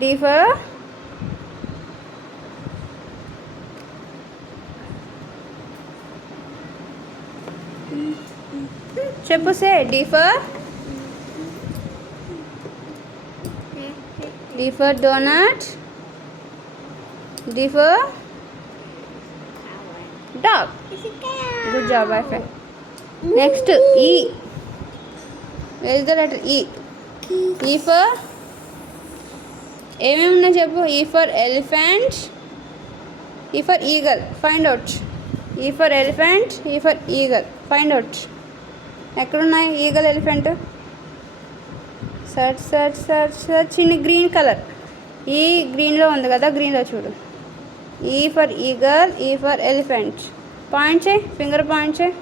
D for చెప్పు సే D for donut. D for dog. Good job, my friend. Next, E. Where is the letter E? E for ఏమేమి ఉన్నాయి చెప్పు. E for elephant. E for eagle. Find out. E for elephant. E for eagle. Find out. ఎక్కడున్నాయి eagle elephant? Search search search search in green colour. ఈ గ్రీన్లో ఉంది కదా, గ్రీన్లో చూడు. ఈ ఫర్ ఈగల్, ఈ ఫర్ ఎలిఫెంట్. పాయింట్ చేయి, ఫింగర్ పాయింట్ చేయి.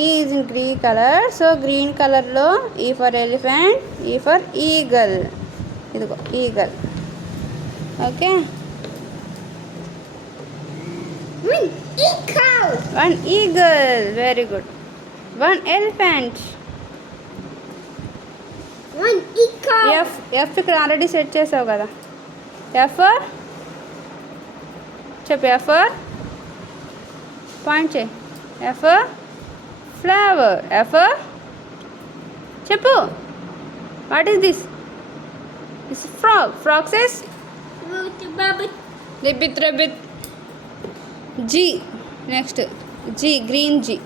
ఈ is in green colour, so green కలర్లో ఈ ఫర్ ఎలిఫెంట్, ఈ ఫర్ ఈగల్. ఇదిగో eagle. Okay, one eagle. Very good. One elephant. F. F ఇక్కడ ఆల్రెడీ సెట్ చేసావు కదా. ఎఫ్ చెప్పు. ఎఫ్ పాయింట్ చేయి. F flower. ఎఫ్ చెప్పు. What is this? This frog. Frog says ribbit ribbit. G. Next G, green G.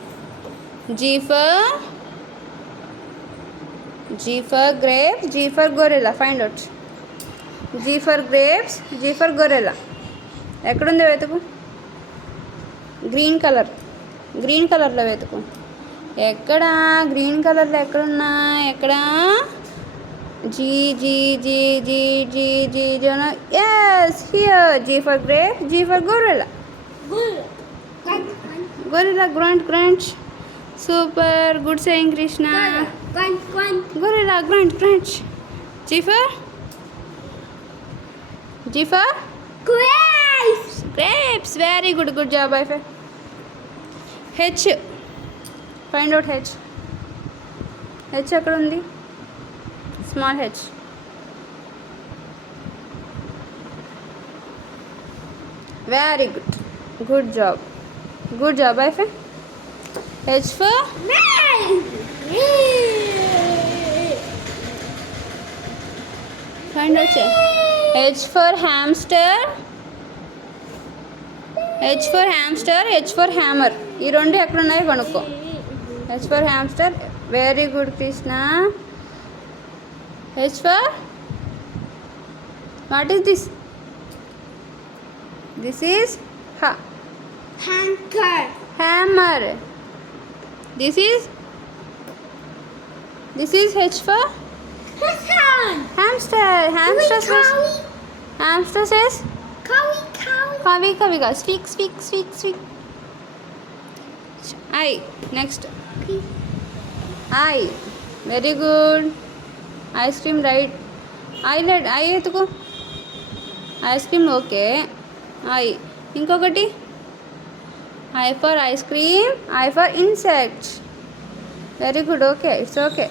G for grapes, G for gorilla. Find out. G for grapes, G for gorilla. ఎక్కడుందో వెతుకు. Green colour, green కలర్లో వెతుకు. ఎక్కడా గ్రీన్ కలర్లో ఎక్కడున్నా? ఎక్కడా? G G G G G G జోనా. Yes, here. G for grapes, G for gorilla. Gorilla, grunt grunt. Super, good saying Krishna. Gorilla, grunt grunt. G for grapes. Grapes. Very good, good job, my friend. H. Find out H. H ఎక్కడ ఉంది? Small H. Very good, good job, good job, my friend. H for find out. H for hamster. H for hamster, H for hammer. ఈ రెండు ఎక్కడ ఉన్నాయో కనుక్కో. H for hamster. Very good Krishna. H for what is this? This is hammer. This is H for hamster. Hamster says kavi kavi ga. Speak. I. Next I. Very good. Ice cream, right? eyelid. I ఎత్తుకో. Ice cream. Okay. I. ఇంకొకటి I for ice cream, I for insect. Very good. Okay, it's okay.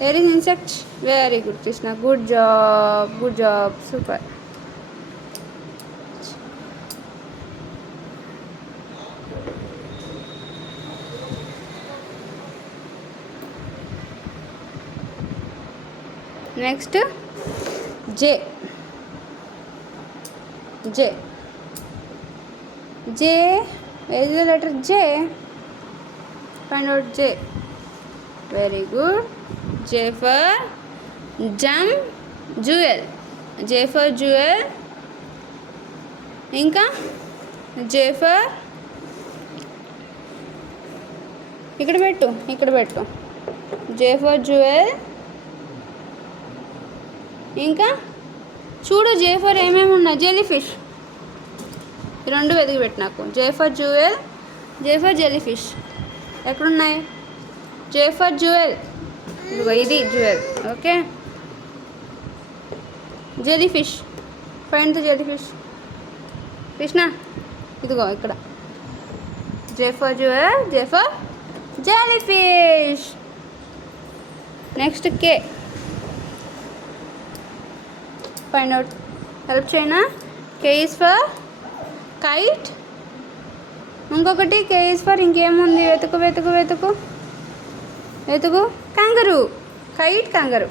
Where is insect? Very good, Krishna. Good job, super. Next, J. Where is the letter J? Find out J. Very good. J for jewel. J for jewel. ఇంకా J for ఇక్కడ పెట్టు. J for jewel. ఇంకా చూడు J for ఏమేమి ఉన్నాయి. Jelly fish. రెండు వెతికి పెట్టు నాకు. J for jewel, J for jellyfish. ఎక్కడున్నాయి? J for jewel. ఇదిగో ఇది jewel. Okay. jellyfish. Find the jellyfish. Krishna ఇదిగో ఇక్కడ. J for jewel, J for jellyfish. Next K. Find out. Help చేయనా? K is for kite. ఇంకొకటి కే ఈజ్ ఫర్ ఇంకేముంది? వెతుకు వెతుకు వెతుకు వెతుకు. Kangaroo. Kite kangaroo.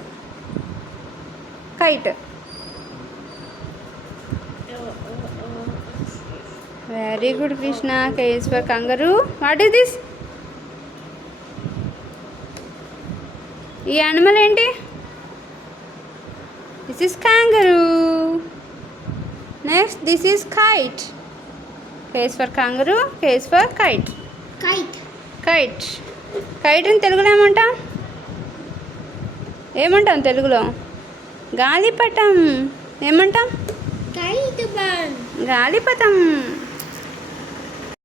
Kite. Very good Krishna. K is for kangaroo. What is this? ఈ animal ఏంటి? This is kangaroo. Next this is kite. K is for kangaroo, K is for kite. Kite. Kite. కైట్ని తెలుగులో ఏమంటాం? ఏమంటాం తెలుగులో? గాలిపటం. ఏమంటాం? Kite bird. గాలిపటం.